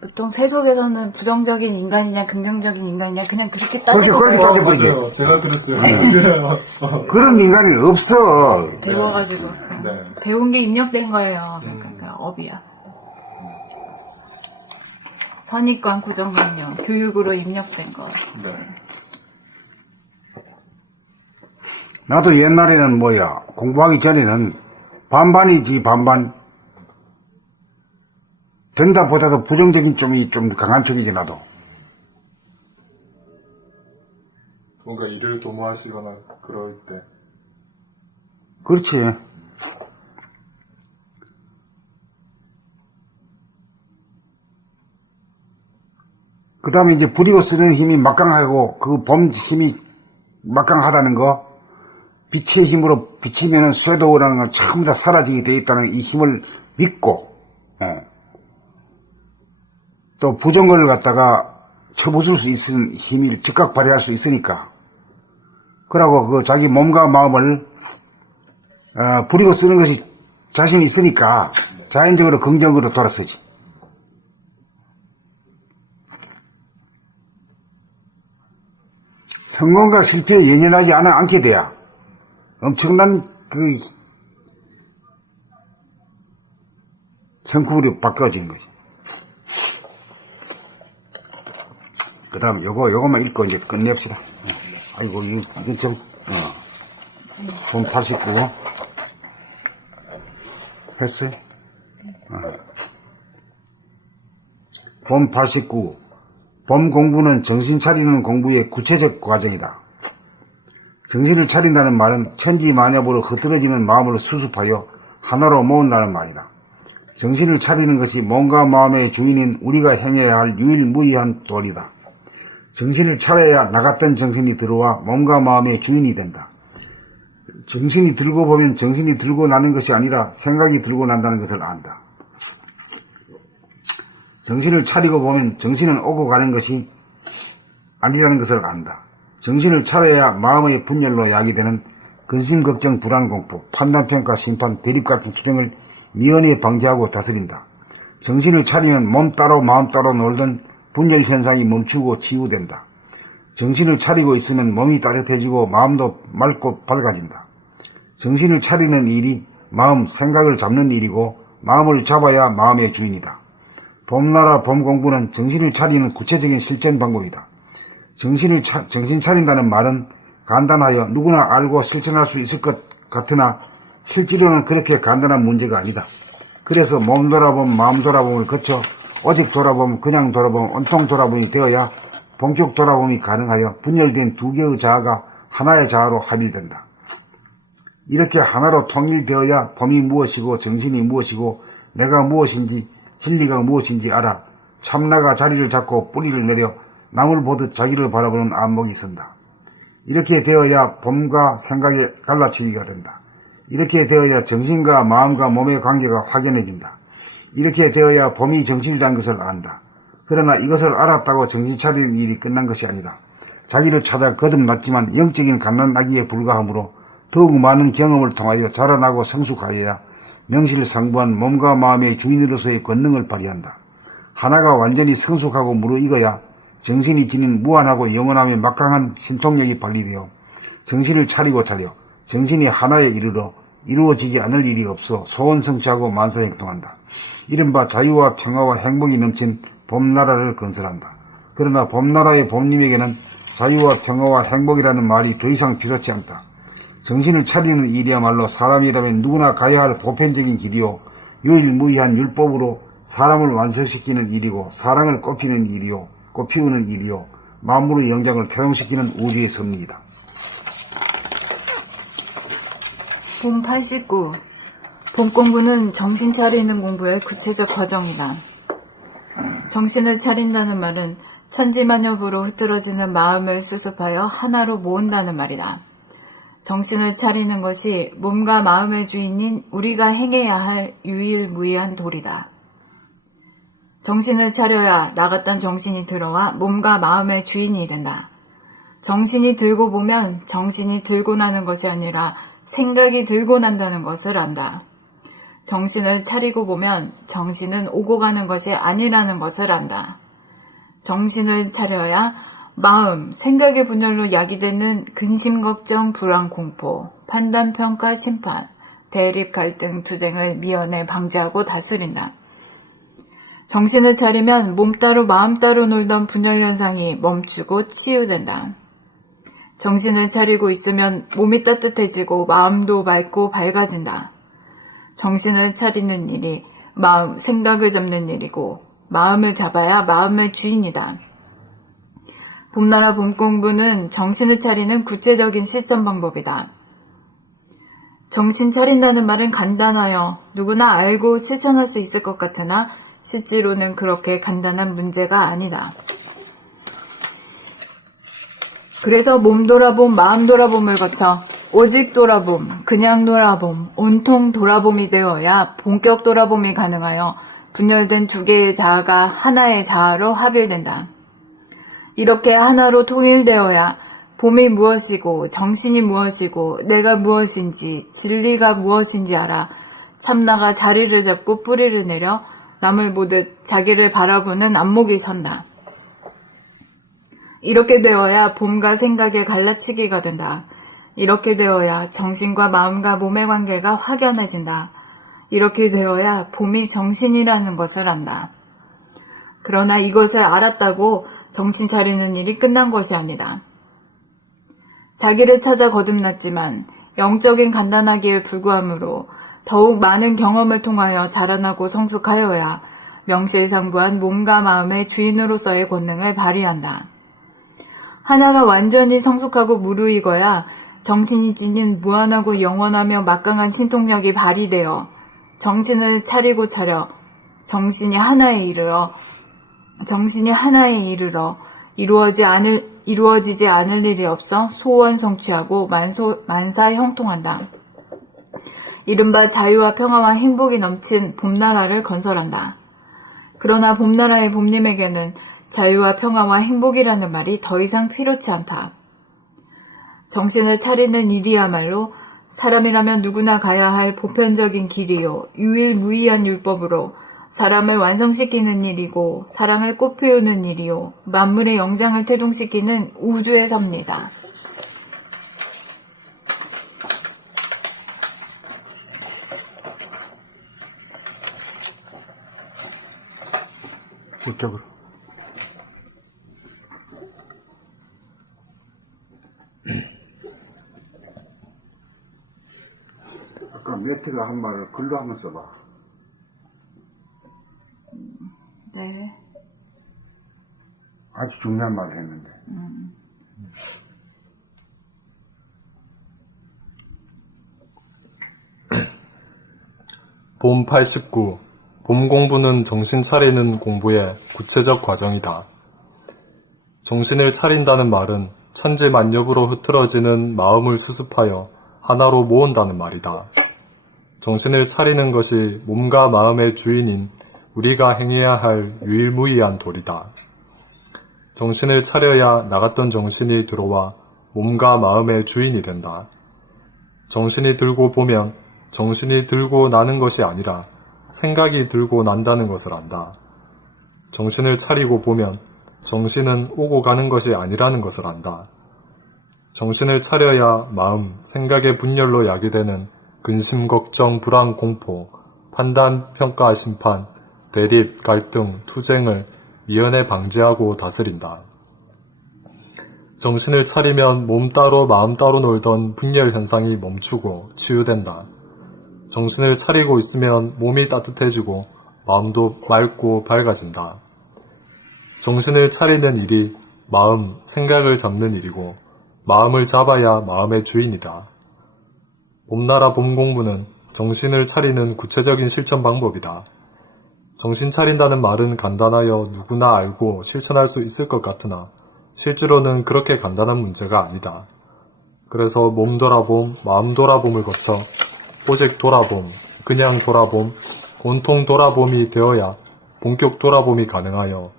보통 세속에서는 부정적인 인간이냐 긍정적인 인간이냐 그냥 그렇게 따지고 그렇게 따져버리지. 맞아요. 제가 그랬어요. 그래요. 그런 인간이 없어. 배워가지고 네. 배운 게 입력된 거예요. 그러니까 업이야. 선입관, 고정관념, 교육으로 입력된 거. 네. 나도 옛날에는 공부하기 전에는 반반이지 반반. 된다보다도 부정적인 점이 좀 강한 쪽이지 나도. 뭔가 일을 도모하시거나 그럴 때. 그렇지. 그 다음에 이제 부리고 쓰는 힘이 막강하고 그 범 힘이 막강하다는 거, 빛의 힘으로 비치면은 쇄도라는 건 전부 다 사라지게 돼 있다는 이 힘을 믿고, 또 부정을 갖다가 쳐부술 수 있는 힘을 즉각 발휘할 수 있으니까. 그러고 그 자기 몸과 마음을 부리고 쓰는 것이 자신이 있으니까 자연적으로 긍정으로 돌아서지. 성공과 실패에 연연하지 않게 돼야 엄청난 성품으로 바꿔지는 거지. 그 다음 요거만 읽고 이제 끝냅시다. 아이고, 이거 좀, 돈 89. 했어요? 봄 89. 봄 공부는 정신 차리는 공부의 구체적 과정이다. 정신을 차린다는 말은 천지만엽으로 흐트러지는 마음을 수습하여 하나로 모은다는 말이다. 정신을 차리는 것이 몸과 마음의 주인인 우리가 행해야 할 유일무이한 도리다. 정신을 차려야 나갔던 정신이 들어와 몸과 마음의 주인이 된다. 정신이 들고 보면 정신이 들고 나는 것이 아니라 생각이 들고 난다는 것을 안다. 정신을 차리고 보면 정신은 오고 가는 것이 아니라는 것을 안다. 정신을 차려야 마음의 분열로 야기되는 근심, 걱정, 불안, 공포, 판단, 평가, 심판, 대립 같은 투정을 미연에 방지하고 다스린다. 정신을 차리면 몸 따로 마음 따로 놀던 분열 현상이 멈추고 치유된다. 정신을 차리고 있으면 몸이 따뜻해지고 마음도 맑고 밝아진다. 정신을 차리는 일이 마음, 생각을 잡는 일이고 마음을 잡아야 마음의 주인이다. 봄나라 봄공부는 정신을 차리는 구체적인 실천 방법이다. 정신 차린다는 말은 간단하여 누구나 알고 실천할 수 있을 것 같으나 실제로는 그렇게 간단한 문제가 아니다. 그래서 몸 돌아봄, 마음 돌아봄을 거쳐 오직 돌아봄, 그냥 돌아봄, 온통 돌아봄이 되어야 본격 돌아봄이 가능하여 분열된 두 개의 자아가 하나의 자아로 합일된다. 이렇게 하나로 통일되어야 범이 무엇이고 정신이 무엇이고 내가 무엇인지 진리가 무엇인지 알아 참나가 자리를 잡고 뿌리를 내려 남을 보듯 자기를 바라보는 안목이 선다. 이렇게 되어야 범과 생각의 갈라치기가 된다. 이렇게 되어야 정신과 마음과 몸의 관계가 확연해진다. 이렇게 되어야 범이 정신이라는 것을 안다. 그러나 이것을 알았다고 정신 차리는 일이 끝난 것이 아니다. 자기를 찾아 거듭났지만 영적인 갓난아기에 불과하므로 더욱 많은 경험을 통하여 자라나고 성숙하여야 명실상부한 몸과 마음의 주인으로서의 권능을 발휘한다. 하나가 완전히 성숙하고 무르익어야 정신이 지닌 무한하고 영원함의 막강한 신통력이 발휘되어 정신을 차리고 차려 정신이 하나에 이르러 이루어지지 않을 일이 없어 소원 성취하고 만사행동한다. 이른바 자유와 평화와 행복이 넘친 봄나라를 건설한다. 그러나 봄나라의 봄님에게는 자유와 평화와 행복이라는 말이 더 이상 필요치 않다. 정신을 차리는 일이야말로 사람이라면 누구나 가야 할 보편적인 길이요 유일무이한 율법으로 사람을 완성시키는 일이고 사랑을 꽃피우는 일이요 만물의 영장을 태동시키는 우주의 섭리이다. 봄 89. 봄 공부는 정신 차리는 공부의 구체적 과정이다. 정신을 차린다는 말은 천지만엽으로 흐트러지는 마음을 수습하여 하나로 모은다는 말이다. 정신을 차리는 것이 몸과 마음의 주인인 우리가 행해야 할 유일무이한 도리다. 정신을 차려야 나갔던 정신이 들어와 몸과 마음의 주인이 된다. 정신이 들고 보면 정신이 들고 나는 것이 아니라 생각이 들고 난다는 것을 안다. 정신을 차리고 보면 정신은 오고 가는 것이 아니라는 것을 안다. 정신을 차려야 마음, 생각의 분열로 야기되는 근심, 걱정, 불안, 공포, 판단, 평가, 심판, 대립, 갈등, 투쟁을 미연에 방지하고 다스린다. 정신을 차리면 몸 따로 마음 따로 놀던 분열 현상이 멈추고 치유된다. 정신을 차리고 있으면 몸이 따뜻해지고 마음도 맑고 밝아진다. 정신을 차리는 일이 마음, 생각을 잡는 일이고 마음을 잡아야 마음의 주인이다. 봄나라 봄공부는 정신을 차리는 구체적인 실천 방법이다. 정신 차린다는 말은 간단하여 누구나 알고 실천할 수 있을 것 같으나 실제로는 그렇게 간단한 문제가 아니다. 그래서 몸 돌아봄, 마음 돌아봄을 거쳐 오직 돌아봄, 그냥 돌아봄, 온통 돌아봄이 되어야 본격 돌아봄이 가능하여 분열된 두 개의 자아가 하나의 자아로 합일된다. 이렇게 하나로 통일되어야 봄이 무엇이고 정신이 무엇이고 내가 무엇인지 진리가 무엇인지 알아 참나가 자리를 잡고 뿌리를 내려 남을 보듯 자기를 바라보는 안목이 선다. 이렇게 되어야 봄과 생각의 갈라치기가 된다. 이렇게 되어야 정신과 마음과 몸의 관계가 확연해진다. 이렇게 되어야 봄이 정신이라는 것을 안다. 그러나 이것을 알았다고 정신 차리는 일이 끝난 것이 아니다. 자기를 찾아 거듭났지만 영적인 간단하기에 불구하므로 더욱 많은 경험을 통하여 자라나고 성숙하여야 명실상부한 몸과 마음의 주인으로서의 권능을 발휘한다. 하나가 완전히 성숙하고 무르익어야 정신이 지닌 무한하고 영원하며 막강한 신통력이 발휘되어 정신을 차리고 차려 정신이 하나에 이르러 이루어지지 않을 일이 없어 소원 성취하고 만사 형통한다. 이른바 자유와 평화와 행복이 넘친 봄나라를 건설한다. 그러나 봄나라의 봄님에게는 자유와 평화와 행복이라는 말이 더 이상 필요치 않다. 정신을 차리는 일이야말로 사람이라면 누구나 가야 할 보편적인 길이요 유일무이한 율법으로 사람을 완성시키는 일이고 사랑을 꽃피우는 일이요 만물의 영장을 태동시키는 우주의 섭니다. 이쪽으로. 아까 매트가 한 말을 글로 한번 써봐. 네. 아주 중요한 말을 했는데. 봄 89. 봄 공부는 정신 차리는 공부의 구체적 과정이다. 정신을 차린다는 말은 천지만엽으로 흐트러지는 마음을 수습하여 하나로 모은다는 말이다. 정신을 차리는 것이 몸과 마음의 주인인 우리가 행해야 할 유일무이한 도리다. 정신을 차려야 나갔던 정신이 들어와 몸과 마음의 주인이 된다. 정신이 들고 보면 정신이 들고 나는 것이 아니라 생각이 들고 난다는 것을 안다. 정신을 차리고 보면 정신은 오고 가는 것이 아니라는 것을 안다. 정신을 차려야 마음, 생각의 분열로 야기되는 근심, 걱정, 불안, 공포, 판단, 평가, 심판, 대립, 갈등, 투쟁을 미연에 방지하고 다스린다. 정신을 차리면 몸 따로 마음 따로 놀던 분열 현상이 멈추고 치유된다. 정신을 차리고 있으면 몸이 따뜻해지고 마음도 맑고 밝아진다. 정신을 차리는 일이 마음, 생각을 잡는 일이고 마음을 잡아야 마음의 주인이다. 봄나라 봄공부는 정신을 차리는 구체적인 실천 방법이다. 정신 차린다는 말은 간단하여 누구나 알고 실천할 수 있을 것 같으나 실제로는 그렇게 간단한 문제가 아니다. 그래서 몸 돌아봄, 마음 돌아봄을 거쳐 오직 돌아봄, 그냥 돌아봄, 온통 돌아봄이 되어야 본격 돌아봄이 가능하여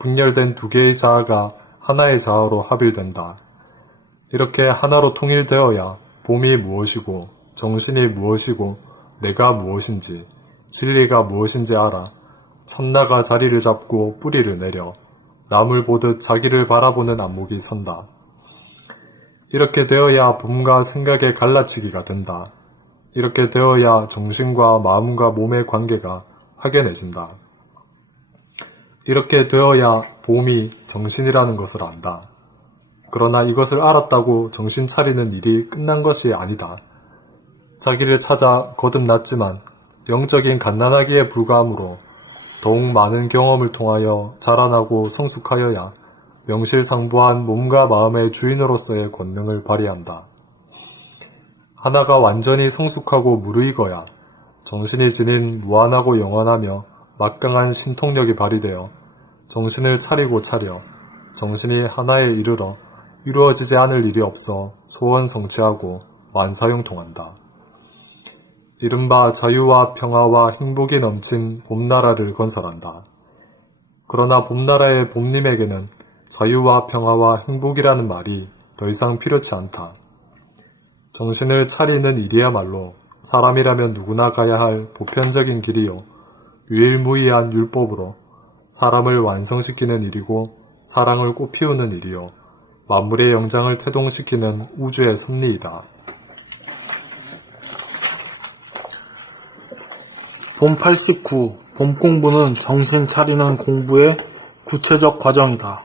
분열된 두 개의 자아가 하나의 자아로 합일된다. 이렇게 하나로 통일되어야 봄이 무엇이고 정신이 무엇이고 내가 무엇인지 진리가 무엇인지 알아 참나가 자리를 잡고 뿌리를 내려 남을 보듯 자기를 바라보는 안목이 선다. 이렇게 되어야 봄과 생각의 갈라치기가 된다. 이렇게 되어야 정신과 마음과 몸의 관계가 확연해진다. 이렇게 되어야 봄이 정신이라는 것을 안다. 그러나 이것을 알았다고 정신 차리는 일이 끝난 것이 아니다. 자기를 찾아 거듭났지만 영적인 갓난아기에 불과하므로 더욱 많은 경험을 통하여 자라나고 성숙하여야 명실상부한 몸과 마음의 주인으로서의 권능을 발휘한다. 하나가 완전히 성숙하고 무르익어야 정신이 지닌 무한하고 영원하며 막강한 신통력이 발휘되어 정신을 차리고 차려 정신이 하나에 이르러 이루어지지 않을 일이 없어 소원 성취하고 만사형통한다. 이른바 자유와 평화와 행복이 넘친 봄나라를 건설한다. 그러나 봄나라의 봄님에게는 자유와 평화와 행복이라는 말이 더 이상 필요치 않다. 정신을 차리는 일이야말로 사람이라면 누구나 가야 할 보편적인 길이요 유일무이한 율법으로 사람을 완성시키는 일이고 사랑을 꽃피우는 일이요 만물의 영장을 태동시키는 우주의 섭리이다. 봄 89. 봄 공부는 정신 차리는 공부의 구체적 과정이다.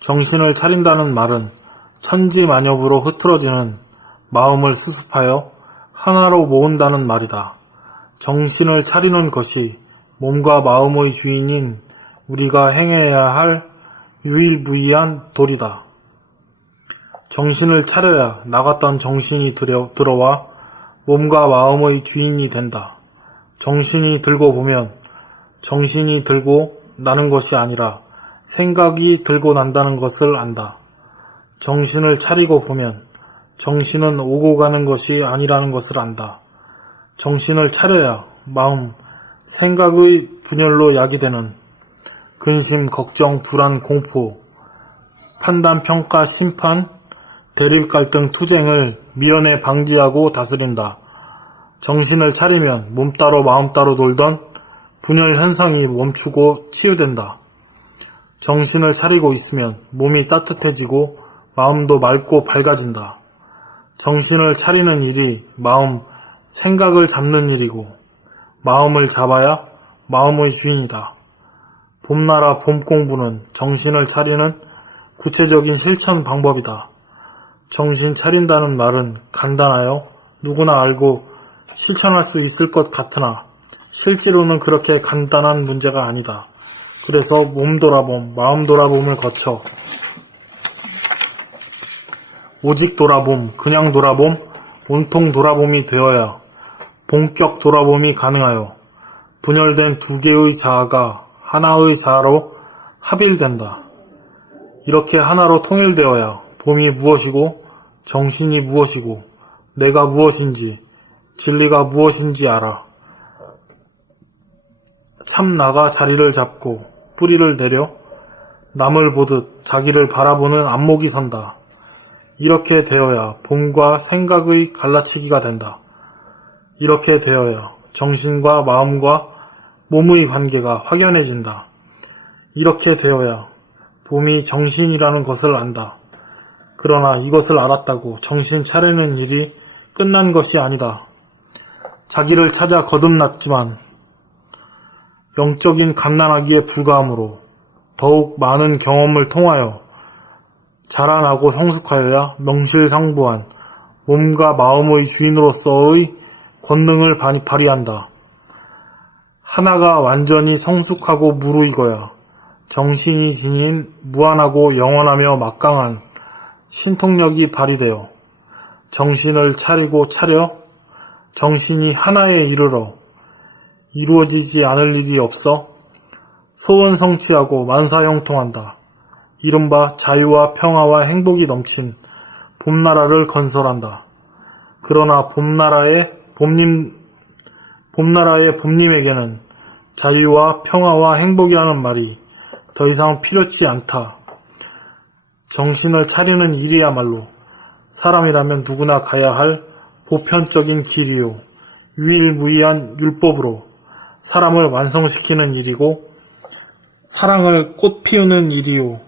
정신을 차린다는 말은 천지만엽으로 흐트러지는 마음을 수습하여 하나로 모은다는 말이다. 정신을 차리는 것이 몸과 마음의 주인인 우리가 행해야 할 유일무이한 도리다. 정신을 차려야 나갔던 정신이 들어와 몸과 마음의 주인이 된다. 정신이 들고 보면 정신이 들고 나는 것이 아니라 생각이 들고 난다는 것을 안다. 정신을 차리고 보면 정신은 오고 가는 것이 아니라는 것을 안다. 정신을 차려야 마음, 생각의 분열로 야기되는 근심, 걱정, 불안, 공포, 판단, 평가, 심판, 대립, 갈등, 투쟁을 미연에 방지하고 다스린다. 정신을 차리면 몸 따로 마음 따로 돌던 분열 현상이 멈추고 치유된다. 정신을 차리고 있으면 몸이 따뜻해지고 마음도 맑고 밝아진다. 정신을 차리는 일이 마음, 생각을 잡는 일이고 마음을 잡아야 마음의 주인이다. 봄나라 봄공부는 정신을 차리는 구체적인 실천 방법이다. 정신 차린다는 말은 간단하여 누구나 알고 실천할 수 있을 것 같으나 실제로는 그렇게 간단한 문제가 아니다. 그래서 몸 돌아봄, 마음 돌아봄을 거쳐 오직 돌아봄, 그냥 돌아봄, 온통 돌아봄이 되어야 본격 돌아봄이 가능하여 분열된 두 개의 자아가 하나의 자아로 합일된다. 이렇게 하나로 통일되어야 봄이 무엇이고 정신이 무엇이고 내가 무엇인지 진리가 무엇인지 알아. 참나가 자리를 잡고 뿌리를 내려 남을 보듯 자기를 바라보는 안목이 선다. 이렇게 되어야 봄과 생각의 갈라치기가 된다. 이렇게 되어야 정신과 마음과 몸의 관계가 확연해진다. 이렇게 되어야 봄이 정신이라는 것을 안다. 그러나 이것을 알았다고 정신 차리는 일이 끝난 것이 아니다. 자기를 찾아 거듭났지만 영적인 갓난아기에 불과하므로 더욱 많은 경험을 통하여 자라나고 성숙하여야 명실상부한 몸과 마음의 주인으로서의 권능을 발휘한다. 하나가 완전히 성숙하고 무르익어야 정신이 지닌 무한하고 영원하며 막강한 신통력이 발휘되어 정신을 차리고 차려 정신이 하나에 이르러 이루어지지 않을 일이 없어 소원 성취하고 만사형통한다. 이른바 자유와 평화와 행복이 넘친 봄나라를 건설한다. 그러나 봄나라의 봄님에게는 자유와 평화와 행복이라는 말이 더 이상 필요치 않다. 정신을 차리는 일이야말로 사람이라면 누구나 가야 할 보편적인 길이요 유일무이한 율법으로 사람을 완성시키는 일이고 사랑을 꽃 피우는 일이요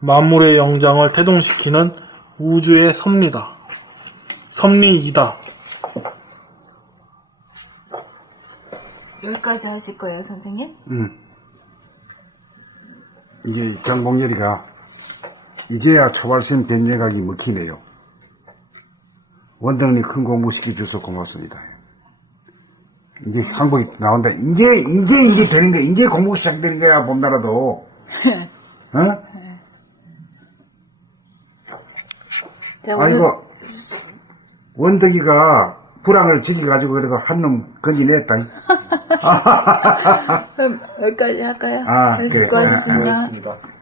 만물의 영장을 태동시키는 우주의 섭리이다. 여기까지 하실 거예요, 선생님? 이제 장봉열이가 이제야 초발생 변경각이 먹히네요. 원장님 큰 공부 시켜줘서 고맙습니다. 이제 항복이 나온다. 이제 되는 거야. 이제 공부 시작되는 거야, 봄나라도. 어? 자, 오늘 아이고, 원덕이가 불황을 지켜가지고 그래도 한 놈 건지냈다. 그럼 여기까지 할까요? 아, 네, 그래. 수고하셨습니다. 수고하셨습니다.